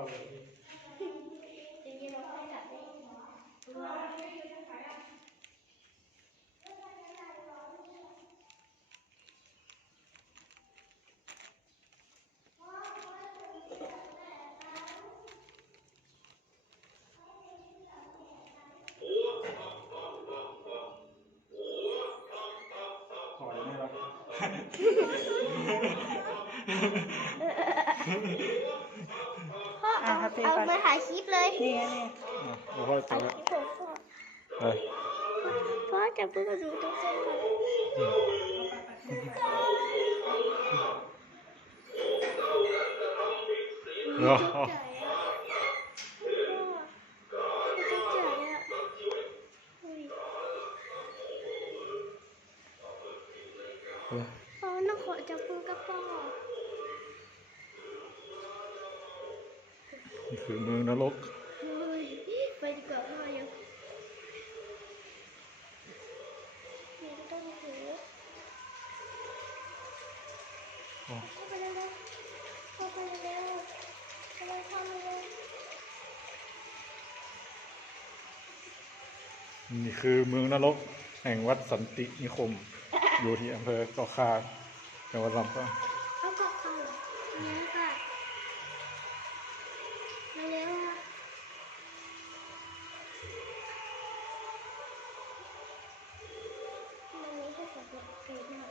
ความเร็วที่จริงๆเราค่อยจับได้อีกนะขอได้ไหมวะ ครับพี่เอาก่อนมาถ่ายคลิปเลยนี่ไงนี่อะเดี๋ยวพ่อถ่าจัยบคลิปผมพ่อไปพ่อจับมือกับหนูตรงเส้นก่อนเนาะจุ๊บใจอะพ่อจุ๊บใจอะอุ้ยพ่อน้องขอจับมือกับพ่อ นี่คือเมืองนรกเฮ้ยไปดีกว่าพ่อยังเรียนต้องถืออ๋อเข้าไปเร็วๆเข้าไปเร็วๆเข้าไปเข้าไปเร็วนี่คือเมืองนรกแห่งวัดสันตินิคม อยู่ที่อำเภอเกาะคาจังหวัดลำปางเอากอกเข้าเนี่ยค่ Mami sẽ phải nhận tiền nào